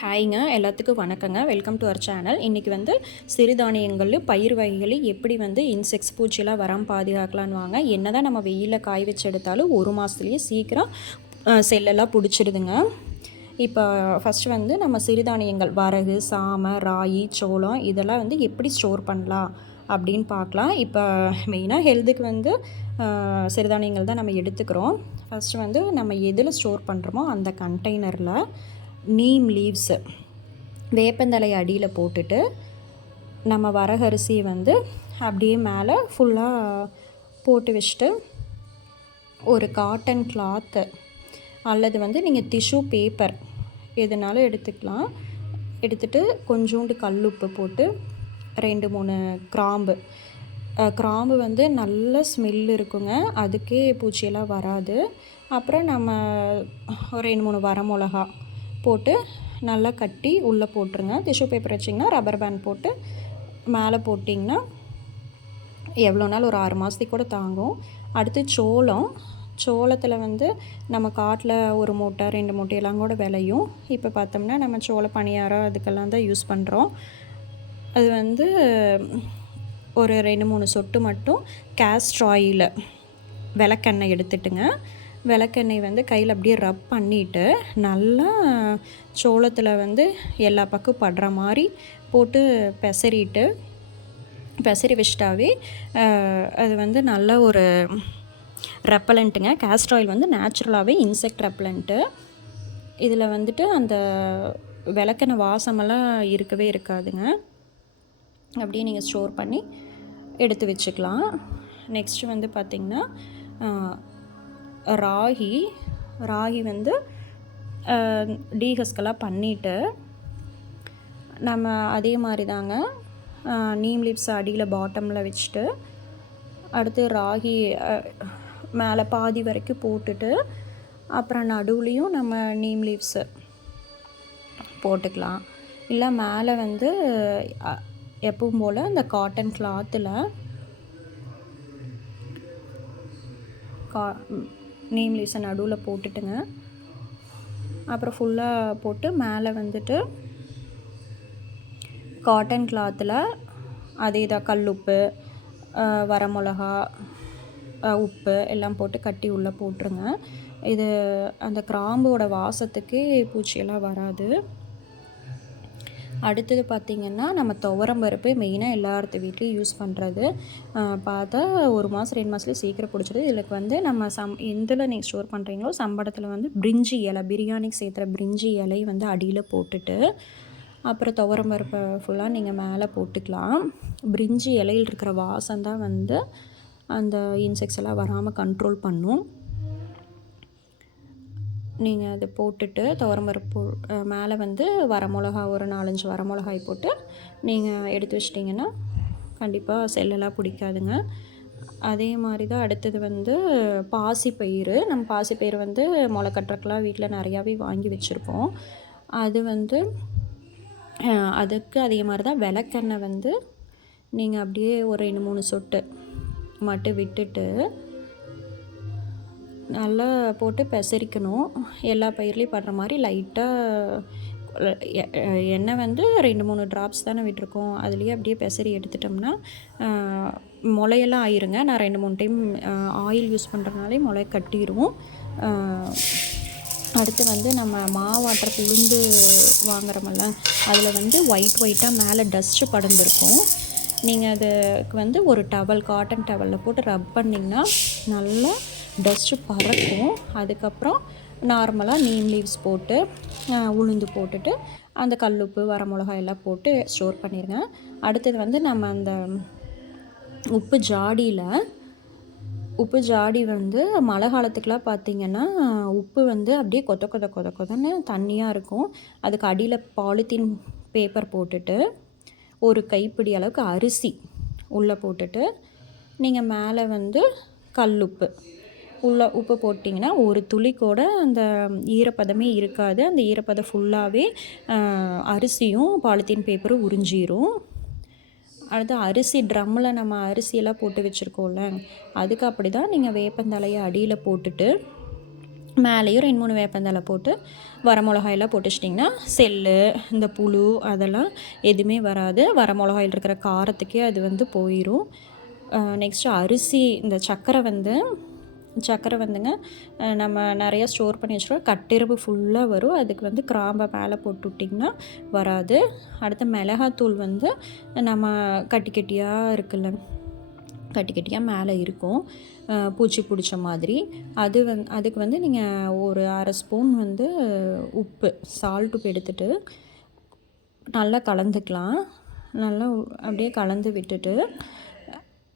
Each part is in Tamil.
ஹாய்ங்க எல்லாத்துக்கும் வணக்கங்க. வெல்கம் டு அவர் சேனல் இன்றைக்கி வந்து சிறுதானியங்கள் பயிர் வகைகள் எப்படி வந்து இன்செக்ட்ஸ் பூச்சியெல்லாம் வராமல் பாதுகாக்கலான்னு வாங்க. என்ன தான் நம்ம வெயிலில் காய வச்சு எடுத்தாலும் ஒரு மாதத்துலேயே சீக்கிரம் செல்லெல்லாம் பிடிச்சிடுதுங்க. இப்போ ஃபஸ்ட்டு வந்து நம்ம சிறுதானியங்கள் வரகு சாமை ராகி சோளம் இதெல்லாம் வந்து எப்படி ஸ்டோர் பண்ணலாம் அப்படின்னு பார்க்கலாம். இப்போ மெயினாக ஹெல்த்துக்கு வந்து சிறுதானியங்கள் தான் நம்ம எடுத்துக்கிறோம். ஃபஸ்ட்டு வந்து நம்ம எதில் ஸ்டோர் பண்ணுறோமோ அந்த கண்டெய்னரில் நீம் லீவ்ஸு வேப்பந்தலை அடியில் போட்டுட்டு நம்ம வரகரிசியை வந்து அப்படியே மேலே ஃபுல்லாக போட்டு வச்சுட்டு ஒரு காட்டன் கிளாத்து அல்லது வந்து நீங்கள் டிஷ்யூ பேப்பர் எதுனாலும் எடுத்துக்கலாம். எடுத்துட்டு கொஞ்சோண்டு கல்லுப்பு போட்டு ரெண்டு மூணு கிராம்பு. கிராம்பு வந்து நல்ல ஸ்மெல் இருக்குங்க. அதுக்கே பூச்சியெல்லாம் வராது. அப்புறம் நம்ம ஒரு ரெண்டு மூணு வரமிளகா போட்டு நல்லா கட்டி உள்ளே போட்டுருங்க. டிஷ்யூ பேப்பர் வச்சிங்கன்னா ரப்பர் பேண்ட் போட்டு மேலே போட்டிங்கன்னா எவ்வளோ நாள்? ஒரு ஆறு மாதத்துக்கு கூட தாங்கும். அடுத்து சோளம். சோளத்தில் வந்து நம்ம காட்டில் ஒரு மூட்டை ரெண்டு மூட்டையெல்லாம் கூட விளையும். இப்போ பார்த்தோம்னா நம்ம சோள பணியாரம் அதுக்கெல்லாம் தான் யூஸ் பண்ணுறோம் அது வந்து ஒரு ரெண்டு மூணு சொட்டு மட்டும் கேஸ்ட்ராயில் விளக்கெண்ணெய் எடுத்துட்டுங்க. விளக்கெண்ணெய் வந்து கையில் அப்படியே ரப் பண்ணிவிட்டு நல்லா சோளத்தில் வந்து எல்லா பக்கம் படுற மாதிரி போட்டு பெசரிட்டு பெசரி வச்சிட்டாவே அது வந்து நல்ல ஒரு ரெப்பலண்ட்டுங்க கேஸ்ட்ராயில் ஆயில் வந்து நேச்சுரலாகவே இன்செக்ட் ரெப்பலண்ட்டு இதில் வந்துட்டு அந்த விளக்கெண்ண வாசமெல்லாம் இருக்கவே இருக்காதுங்க. அப்படியே நீங்கள் ஸ்டோர் பண்ணி எடுத்து வச்சுக்கலாம். நெக்ஸ்ட்டு வந்து பார்த்திங்கன்னா ராகி ராகி வந்து டீஹஸ்கெல்லாம் பண்ணிவிட்டு நம்ம அதே மாதிரி தாங்க நீம் லீவ்ஸ் அடியில் பாட்டமில் வச்சுட்டு அடுத்து ராகி மேலே பாதி வரைக்கும் போட்டுட்டு அப்புறம் நடுவுலையும் நம்ம நீம் லீவ்ஸு போட்டுக்கலாம். இல்லை மேலே வந்து எப்பவும் போல் அந்த காட்டன் கிளாத்தில் கா நேம் லீஸை நடுவில் போட்டுட்டுங்க. அப்புறம் ஃபுல்லாக போட்டு மேலே வந்துட்டு காட்டன் கிளாத்தில் அதே தான் கல்லுப்பு அஹ், வரமிளகா உப்பு எல்லாம் போட்டு கட்டி உள்ளே போட்டுருங்க. இது அந்த கிராம்போட வாசத்துக்கே பூச்சியெல்லாம் வராது. அடுத்தது பார்த்திங்கன்னா நம்ம துவரம் பருப்பு மெயினாக எல்லாத்து வீட்லேயும் யூஸ் பண்ணுறது பார்த்தா ஒரு மாதம் ரெண்டு மாதத்துலேயே சீக்கிரம் பிடிச்சிடுது இதுக்கு வந்து நம்ம சம் எந்தில் நீங்கள் ஸ்டோர் பண்ணுறீங்களோ சம்படத்தில் வந்து பிரிஞ்சி இலை பிரியாணிக்கு சேர்த்துற பிரிஞ்சி இலை வந்து அடியில் போட்டுட்டு அப்புறம் துவரம் பருப்பை ஃபுல்லாக நீங்கள் மேலே போட்டுக்கலாம். பிரிஞ்சி இலையில் இருக்கிற வாசம் தான் வந்து அந்த இன்செக்ட்ஸ் எல்லாம் வராமல் கண்ட்ரோல் பண்ணும். நீங்கள் அதை போட்டுட்டு துவரம்பருப்பு மேலே வந்து வரமிளகா ஒரு நாலஞ்சு வரமிளகாய் போட்டு நீங்கள் எடுத்து வச்சிட்டிங்கன்னா கண்டிப்பாக செல்லெல்லாம் பிடிக்காதுங்க. அதே மாதிரி தான் அடுத்தது வந்து பாசிப்பயிறு. நம்ம பாசிப்பயிறு வந்து முளை கட்டுறக்கெல்லாம் வீட்டில் நிறையாவே வாங்கி வச்சுருப்போம். அது வந்து அதுக்கு அதே மாதிரி தான் விளக்கெண்ணெய் வந்து நீங்கள் அப்படியே ஒரு ரெண்டு மூணு சொட்டு மட்டும் விட்டுட்டு நல்லா போட்டு பெசரிக்கணும். எல்லா பயிர்லேயும் படுற மாதிரி லைட்டாக எண்ணெய் வந்து ரெண்டு மூணு ட்ராப்ஸ் தானே விட்டுருக்கோம். அதுலேயே அப்படியே பெசரி எடுத்துட்டோம்னா முளையெல்லாம் ஆயிருங்க. நான் ரெண்டு மூணு டைம் ஆயில் யூஸ் பண்ணுறதுனாலே முளை கட்டிடுவோம் அடுத்து வந்து நம்ம மாவாட்டுறக்கு உளுந்து வாங்குறோமல்ல அதில் வந்து ஒயிட் ஒயிட்டாக மேலே டஸ்ட்டு படர்ந்துருக்கும். நீங்கள் அதுக்கு வந்து ஒரு டவல் காட்டன் டவலில் போட்டு ரப் பண்ணிங்கன்னா நல்லா டஸ்ட்டு பறக்கும். அதுக்கப்புறம் நார்மலாக நீம் லீவ்ஸ் போட்டு உளுந்து போட்டுட்டு அந்த கல்லுப்பு வரமிளகாய் எல்லாம் போட்டு ஸ்டோர் பண்ணிடுங்க அடுத்தது வந்து நம்ம அந்த உப்பு ஜாடியில் உப்பு ஜாடி வந்து மழை காலத்துக்கெலாம் பார்த்திங்கன்னா உப்பு வந்து அப்படியே கொத கொத கொத கொதன்னு தண்ணியாக இருக்கும். அதுக்கு அடியில் பாலித்தீன் பேப்பர் போட்டுட்டு ஒரு கைப்பிடி அளவுக்கு அரிசி உள்ளே போட்டுட்டு நீங்கள் மேலே வந்து கல்லுப்பு உள்ளே உப்பு போட்டிங்கன்னா ஒரு துளி கூட அந்த ஈரப்பதமே இருக்காது. அந்த ஈரப்பதம் ஃபுல்லாகவே அரிசியும் பாலித்தீன் பேப்பரும் உறிஞ்சிரும். அடுத்து அரிசி ட்ரம்மில் நம்ம அரிசியெல்லாம் போட்டு வச்சுருக்கோம்ல அதுக்கு அப்படி தான் நீங்கள் வேப்பந்தலையை அடியில் போட்டுட்டு மேலேயும் ரெண்டு மூணு வேப்பந்தலை போட்டு வரமிளகாயெல்லாம் போட்டுச்சிட்டிங்கன்னா செல்லு இந்த புழு அதெல்லாம் எதுவுமே வராது. வரமிளகாயில் இருக்கிற காரத்துக்கே அது வந்து போயிடும் நெக்ஸ்ட்டு அரிசி இந்த சர்க்கரை வந்து சர்க்கரை வந்துங்க நம்ம நிறையா ஸ்டோர் பண்ணி வச்சுருவோம். கட்டெருப்பு ஃபுல்லாக வரும். அதுக்கு வந்து கிராம்பை மேலே போட்டு விட்டிங்கன்னா வராது. அடுத்து மிளகாத்தூள் வந்து நம்ம கட்டி கட்டியாக இருக்குல்ல கட்டி கட்டியாக மேலே இருக்கும். பூச்சி பிடிச்ச மாதிரி. அது வந் அதுக்கு வந்து நீங்கள் ஒரு அரை ஸ்பூன் வந்து உப்பு சால்ட் உப்பு எடுத்துகிட்டு நல்லா கலந்துக்கலாம். நல்லா அப்படியே கலந்து விட்டுட்டு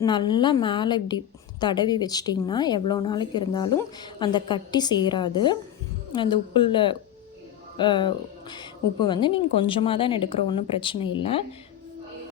நல்லா மேலே இப்படி தடவி வச்சிட்டிங்கன்னா எவ்வளோ நாளைக்கு இருந்தாலும் அந்த கட்டி சேராது. அந்த உப்புல உப்பு வந்து நீங்கள் கொஞ்சமாக தான் எடுக்கிற ஒன்றும் பிரச்சனை இல்லை.